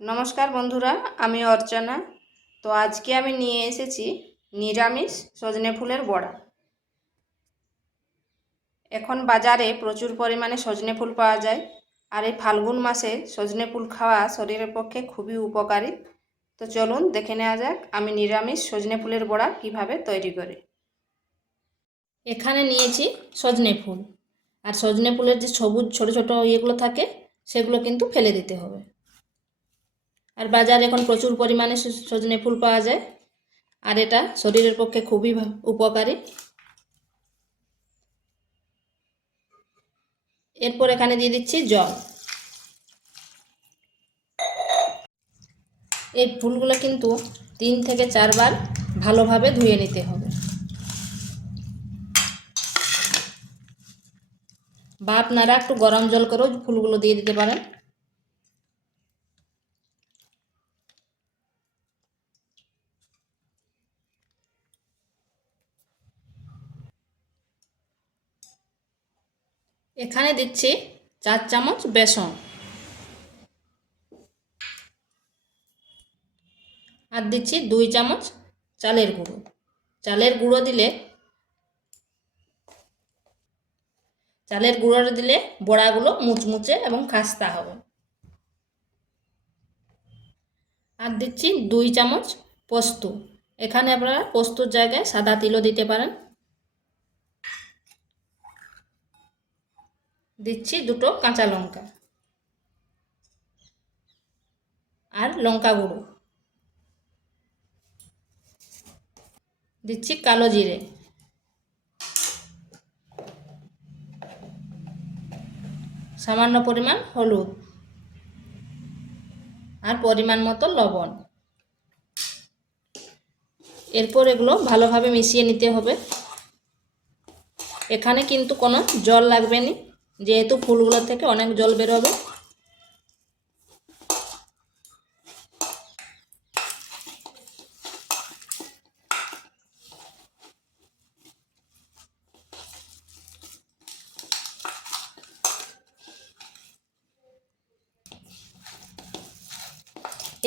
নমস্কার বন্ধুরা, আমি অর্চনা। তো আজকে আমি নিয়ে এসেছি নিরামিষ সজনে ফুলের বড়া। এখন বাজারে প্রচুর পরিমাণে সজনে ফুল পাওয়া যায়, আর এই ফাল্গুন মাসে সজনে ফুল খাওয়া শরীরের পক্ষে খুবই উপকারী। তো চলুন দেখে নেওয়া যাক আমি নিরামিষ সজনে ফুলের বড়া কিভাবে তৈরি করি। এখানে নিয়েছি সজনে ফুল, আর সজনে ফুলের যে সবুজ ছোট ছোট ইয়েগুলো থাকে সেগুলো কিন্তু ফেলে দিতে হবে। আর বাজারে এখন প্রচুর পরিমাণে সজনে ফুল পাওয়া যায়, আর এটা শরীরের পক্ষে খুবই উপকারী। এরপর এখানে দিয়ে দিচ্ছি জল। এই ফুলগুলো কিন্তু 3 থেকে 4 বার ভালোভাবে ধুয়ে নিতে হবে, বা আপনারা একটু গরম জল করেও ফুলগুলো দিয়ে দিতে পারেন। এখানে দিচ্ছি 4 চামচ বেসন, আর দিচ্ছি 2 চামচ চালের গুঁড়ো। চালের গুঁড়ো দিলে বড়াগুলো মুচমুচে এবং খাস্তা হবে। আর দিচ্ছি 2 চামচ পোস্ত। এখানে আপনারা পোস্তর জায়গায় সাদা তিলও দিতে পারেন। দিচ্ছি 2টো কাঁচা লঙ্কা আর লঙ্কা গুঁড়ো। দিচ্ছি কালো জিরে, সামান্য পরিমাণ হলুদ, আর পরিমাণ মতো লবণ। এরপর এগুলো ভালোভাবে মিশিয়ে নিতে হবে। এখানে কিন্তু কোনো জল লাগবে না, যেহেতু ফুলগুলো থেকে অনেক জল বেরোবে।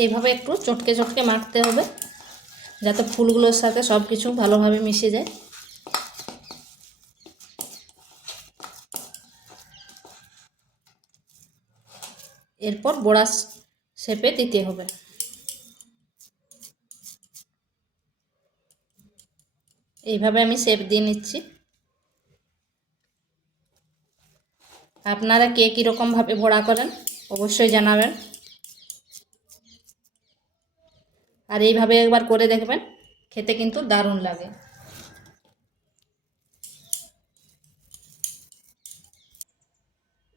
এইভাবে একটু চটকে চটকে মাখতে হবে, যাতে ফুলগুলোর সাথে সব কিছু ভালোভাবে মিশে যায়। এরপর বড়া শেপে দিতে হবে। এইভাবে আমি শেপ দিয়ে নিচ্ছি। আপনারা কে কীরকমভাবে বড়া করেন অবশ্যই জানাবেন, আর এইভাবে একবার করে দেখবেন, খেতে কিন্তু দারুণ লাগে।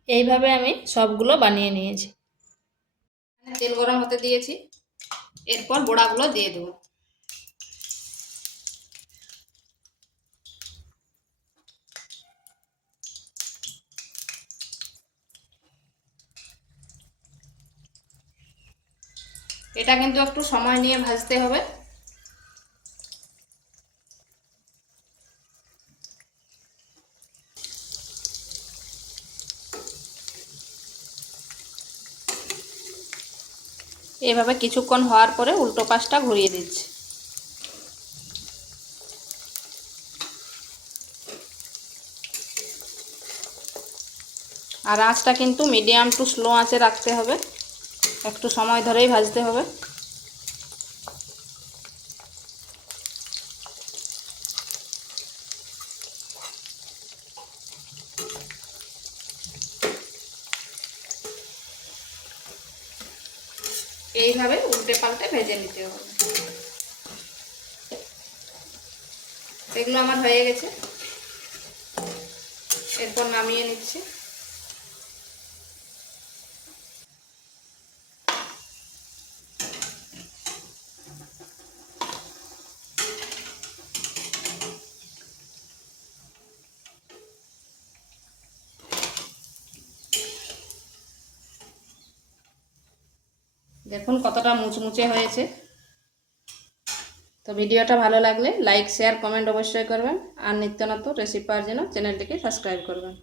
এইভাবে আমি সবগুলো বানিয়ে নিয়েছি। তেল গরম হতে দিয়েছি, এরপর বড়াগুলো দিয়ে দেবো। এটা কিন্তু একটু সময় নিয়ে ভাজতে হবে। এভাবে কিছুক্ষণ হওয়ার পরে উল্টো পাশটা ঘুরিয়ে দিচ্ছি। আর আঁচটা কিন্তু মিডিয়াম টু স্লো আঁচে রাখতে হবে, একটু সময় ধরেই ভাজতে হবে। এইভাবে উল্টে পাল্টে ভেজে নিতে হবে। এগুলো আমার হয়ে গেছে, এরপর নামিয়ে নিচ্ছি। দেখুন কতটা মুচমুচে হয়েছে। তো ভিডিওটা ভালো লাগলে লাইক শেয়ার কমেন্ট অবশ্যই করবেন, আর নিত্য নতুন রেসিপি পাওয়ার জন্য চ্যানেলটিকে সাবস্ক্রাইব করবেন।